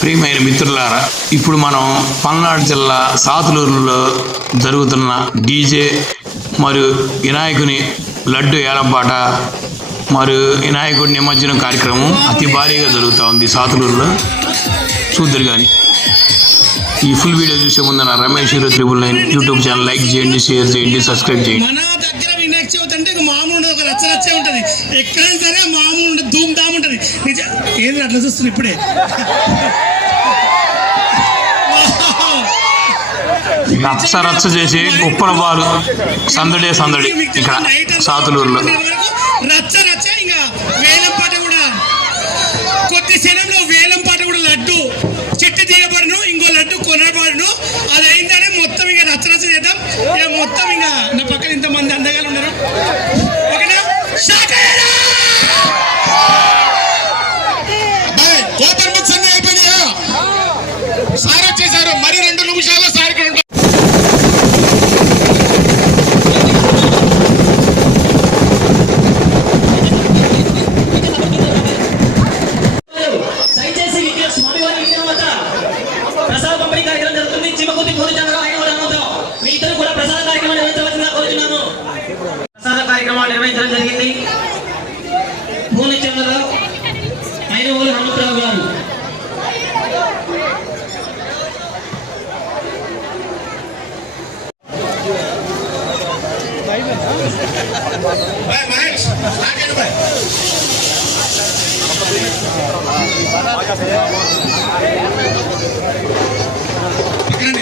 ప్రియమైన మిత్రులారా ఇప్పుడు మనం పల్నాడు జిల్లా సాతులూరులో జరుగుతున్న డీజే మరియు వినాయకుని లడ్డు ఏలంపాట మరియు వినాయకుడి నిమజ్జనం కార్యక్రమం అతి భారీగా జరుగుతూ ఉంది సాతులూరులో. చూద్దరు కానీ ఈ ఫుల్ వీడియో చూసే ముందు నా Ramesh hero triple nine YouTube channel like చేయండి షేర్ చేయండి సబ్స్క్రైబ్ చేయండి. మన దగ్గర వినాయక చవితి అంటే ఇక మామూలు ఉండదు ఒక రచ్చ రచ్చే ఉంటది. ఎక్కడైనా సరే మామూలు ఉండదు ధూమ్ ధామ్ ఉంటది. నిజ ఏంది అట్లా చూస్తున్నా ఇప్పుడే? రచ్చ రచ్చ చేసి ఉప్పల బాలు సందడే సందడి ఇక్కడ సాతులూరులో. రచ్చ రచ్చ ఇంకా వేలం పాట కూడా. కొద్ది క్షణంలో వేలం పాట కూడా లడ్డు. చెట్టు తీయబడును ఇంకో లడ్డు కొనబడును. అది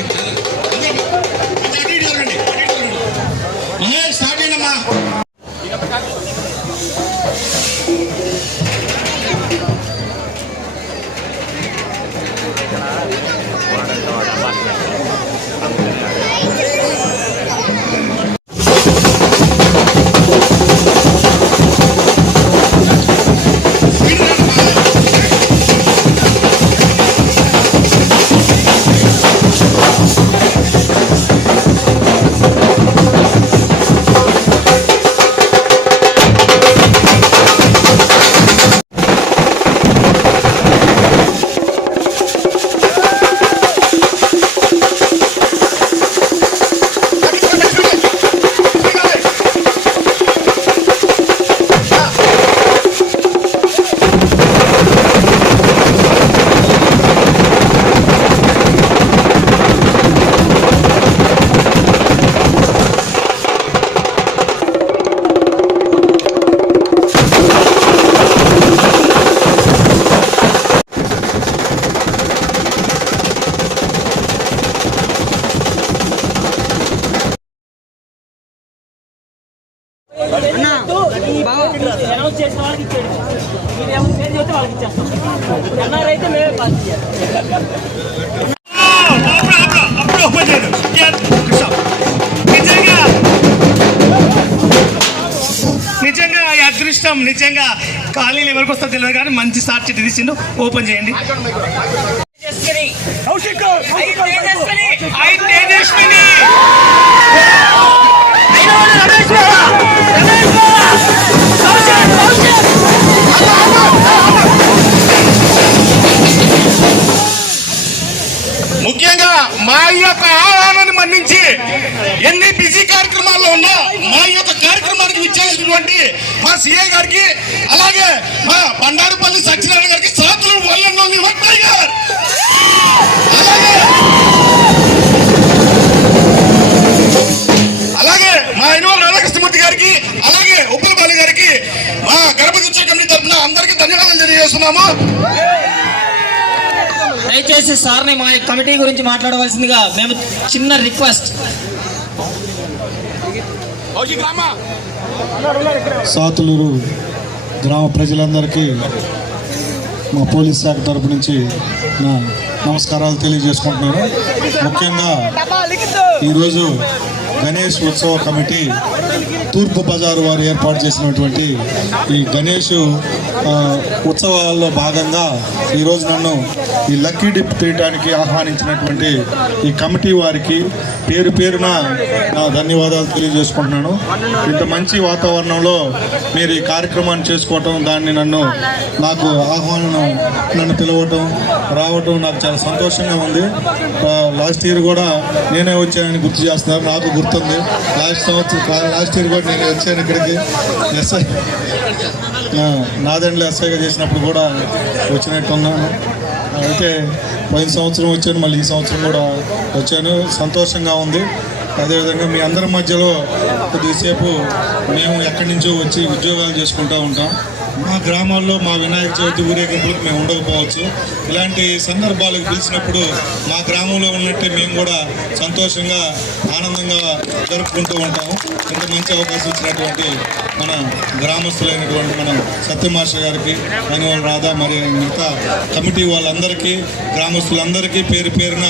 ఇక్కడ నిజంగా నిజంగా ఈ అదృష్టం నిజంగా కాలనీలు ఎవరికి వస్తుందో తెలియదు కానీ మంచి స్టార్ట్ చెట్టు తీసిండు. ఓపెన్ చేయండి. ఐ తేజస్విని. తెలియజేస్తున్నాము దయచేసి సార్ని మా కమిటీ గురించి మాట్లాడవలసిందిగా మేము చిన్న రిక్వెస్ట్. సాతులూరు గ్రామ ప్రజలందరికీ మా పోలీస్ శాఖ తరపు నుంచి నా నమస్కారాలు తెలియజేసుకుంటున్నాను. ముఖ్యంగా ఈరోజు గణేష్ ఉత్సవ కమిటీ తూర్పు బజారు వారు ఏర్పాటు చేసినటువంటి ఈ గణేష్ ఉత్సవాల్లో భాగంగా ఈరోజు నన్ను ఈ లక్కీ డిప్ తీయటానికి ఆహ్వానించినటువంటి ఈ కమిటీ వారికి పేరు పేరున నా ధన్యవాదాలు తెలియజేసుకుంటున్నాను. ఇంత మంచి వాతావరణంలో మీరు ఈ కార్యక్రమాన్ని చేసుకోవటం దాన్ని నన్ను నాకు ఆహ్వానం నన్ను పిలవటం రావటం నాకు చాలా సంతోషంగా ఉంది. లాస్ట్ ఇయర్ కూడా నేనే వచ్చానని గుర్తు చేస్తున్నారు. నాకు గుర్తుంది. లాస్ట్ సంవత్సరం లాస్ట్ ఇయర్ కూడా నేను వచ్చాను ఇక్కడికి. ఎస్ఐ నాదండ్ల ఎస్ఐగా చేసినప్పుడు కూడా వచ్చినట్టున్నాను. అయితే పోయిన సంవత్సరం వచ్చాను మళ్ళీ ఈ సంవత్సరం కూడా వచ్చాను. సంతోషంగా ఉంది. అదేవిధంగా మీ అందరి మధ్యలో కొద్దిసేపు మేము ఎక్కడి నుంచో వచ్చి ఉద్యోగాలు చేసుకుంటూ ఉంటాం. మా గ్రామాల్లో మా వినాయక చవితి ఊరేగింపులకు మేము ఉండకపోవచ్చు. ఇలాంటి సందర్భాలకు పిలిచినప్పుడు మా గ్రామంలో ఉన్నట్టే మేము కూడా సంతోషంగా ఆనందంగా జరుపుకుంటూ ఉంటాము. ఇంత మంచి అవకాశం ఇచ్చినటువంటి మన గ్రామస్తులైనటువంటి మన సత్యమాష గారికి అనివల్ రాధా మరి మిగతా కమిటీ వాళ్ళందరికీ గ్రామస్తులందరికీ పేరు పేరున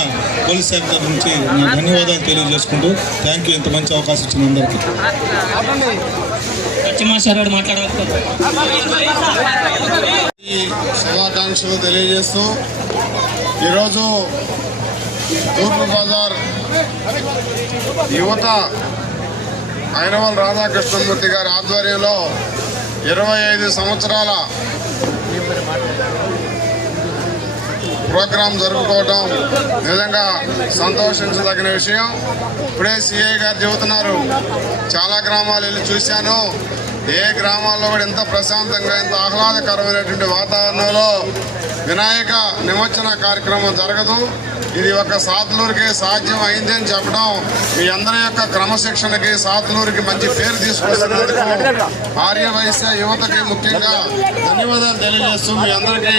పోలీస్ శాఖ నుంచి ధన్యవాదాలు తెలియజేసుకుంటూ థ్యాంక్ యూ ఇంత మంచి అవకాశం ఇచ్చిన అందరికీ. ఈ శుభాకాంక్షలు తెలియజేస్తూ ఈరోజు తూర్పు బజార్ యువత ఐనవల్ రాధాకృష్ణమూర్తి గారి ఆధ్వర్యంలో ఇరవై ఐదు సంవత్సరాల ప్రోగ్రాం జరుపుకోవటం నిజంగా సంతోషించదగిన విషయం. ఇప్పుడే సిఐ గారు చెబుతున్నారు. చాలా గ్రామాలు వెళ్ళి చూశాను. ఏ గ్రామాల్లో కూడా ఎంత ప్రశాంతంగా ఎంత ఆహ్లాదకరమైనటువంటి వాతావరణంలో వినాయక నిమజ్జన కార్యక్రమం జరగదు. ఇది ఒక సాతులూరికే సాధ్యం అయింది అని చెప్పడం మీ అందరి యొక్క క్రమశిక్షణకి సాతులూరికి మంచి పేరు తీసుకొస్తున్నందుకు ఆర్య వైశ్య యువతకి ముఖ్యంగా ధన్యవాదాలు తెలియజేస్తూ మీ అందరికీ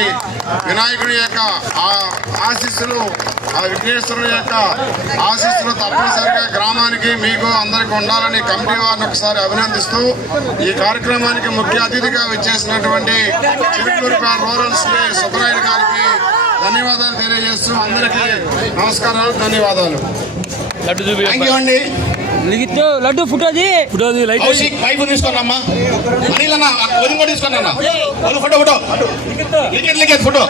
వినాయకుడి యొక్క ఆశీస్సులు ఆ విఘ్నేశ్వరుడు యొక్క ఆశీస్సులు తప్పనిసరిగా గ్రామానికి మీకు అందరికి ఉండాలని కమిటీ వారిని ఒకసారి అభినందిస్తూ ఈ కార్యక్రమానికి ముఖ్య అతిథిగా విచ్చేసినటువంటి చిరుకూరుపేట రూరల్ సుబ్బరాయుడు గారికి ధన్యవాదాలు తెలియజేస్తూ అందరికీ నమస్కారాలు ధన్యవాదాలు. థ్యాంక్ యూ అండి. లడ్డు ఫోటోది. ఫోటోది లైట్ పైపు తీసుకున్నామ్మా అనిల్ అన్న వదిన కూడా తీసుకున్నా వదిన ఫోటో ఫోటో. లికెట్ లికెట్ photo.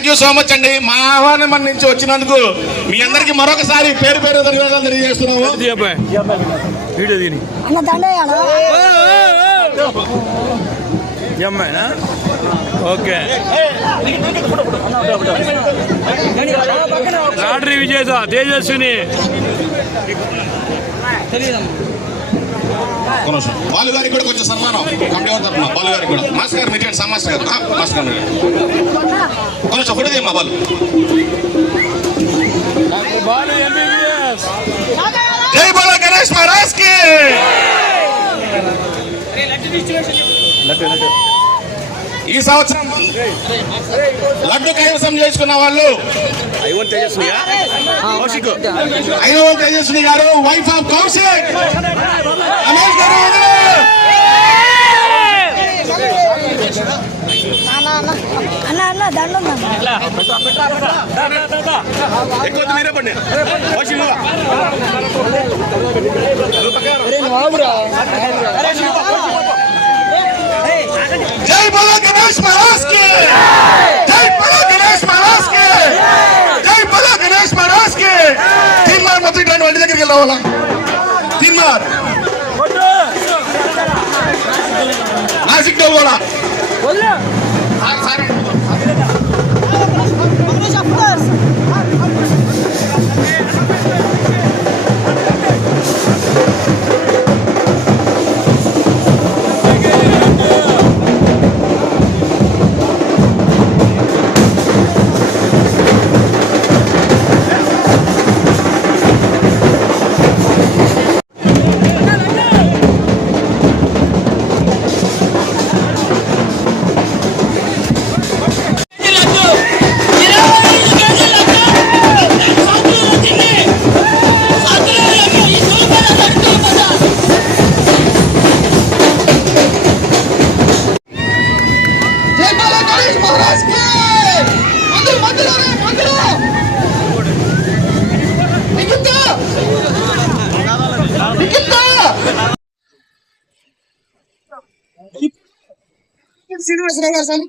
Thank you so much అండి మా ఆహ్వానం మన నుంచి వచ్చినందుకు మీ అందరికి మరొకసారి పేరు పేరు ధన్యవాదాలు తెలియజేస్తున్నాము ఓకే లాటరీ విజేత తేజస్విని ఒక్క నిమిషం. బాలు గారికి కూడా కొంచెం సన్మానం. కమిటీ వారి తరఫున బాలు గారికి కూడా. మాస్టర్ గారు మీరు మాస్టర్ గారు. ఆ, మాస్టర్ గారు. కొంచెం ఫోటో తీయమ్మా బాలు. జై బాల గణేష్ మహారాజ్కి! ఈ సంవత్సరం లడ్డు కైవసం చేసుకున్న వాళ్ళు ఐదు తేజస్వి గారు వైఫ్ ఆఫ్ కౌశిక్ రమేష్ గారు వదిలు. అన్న అన్న అన్న అన్న దండం అన్న ఎక్కువ వద్దు, మీరే పండి కౌశిక్ నువ్వా? খেলাওয়ালা তিনবার নাসিক দলওয়ালা আর সাইড శ్రీనివాసరావు గారు సార్